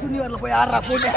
துணிவரில் போய் ஆடுறா போட்டு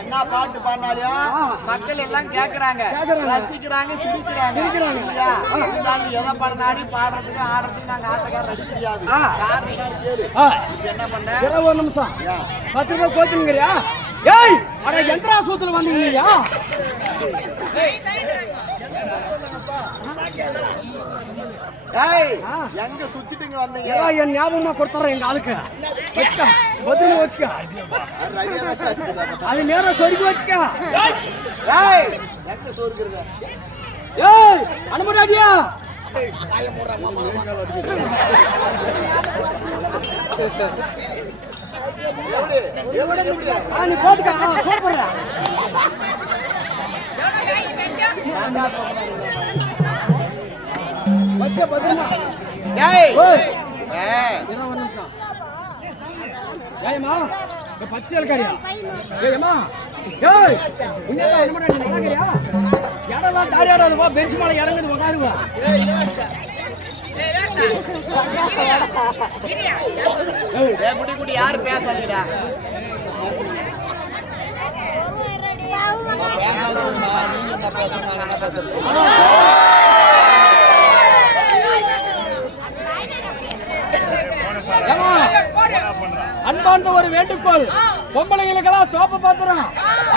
என்ன பாட்டு பாடினாலியா மக்கள் எல்லாம் கேக்குறாங்க, ரசிக்கிறாங்க, சிரிக்கிறாங்க. எதை பண்ணாடி பாடுறதுக்கு ஆடுறதுக்கு நாங்க ஆட்டக்காரர் அடிக்க முடியாது. காரணம் கேளு. என்ன பண்ண ஒரு நிமிஷம் 10 ரூபாய் கோச்சுங்கறியா? ஏய் அட எந்திரா சூத்துல வந்தீங்கயா? ஏய் எங்க சுத்திட்டு வந்தீங்க? என் ஞாபகமா கொடுத்துறேன் எங்க ஆளுக்கு. வச்சுக்க பத்திரமா வச்சுக்க. அது நேரம் சொருகி வச்சுக்க. ஏய் எங்க சொருகுறத? ஏய் அனுமதியா? காய மூடுற மாமா. எப்படி நீ போட்டுக்க. சூப்பர்டா. வச்சுக்க பத்திரமா. ஏய் ஒரு நிமிஷம். ஏய்மா பச்சையல் காரியா? ஏய்மா ஏய் இன்னைக்கு அனுமதி நடக்கறியா? எடலாம் தாரியாடாது வா, பெஞ்ச் மேல இறங்குது உட்காருவா. ஏய் குடி குடி யார் பேசாதீடா. பேசாதடா நீங்க என்ன பேசுறீங்க? என்ன பேசுறீங்க? அன்பார்ந்த ஒரு வேண்டுகோள், பொம்பளைகளுக்கெல்லாம் தோப்ப பாத்திரம்,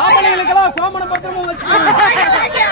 ஆம்பளைகளுக்கெல்லாம் கோமண பத்திரமும் வச்சுக்கோங்க.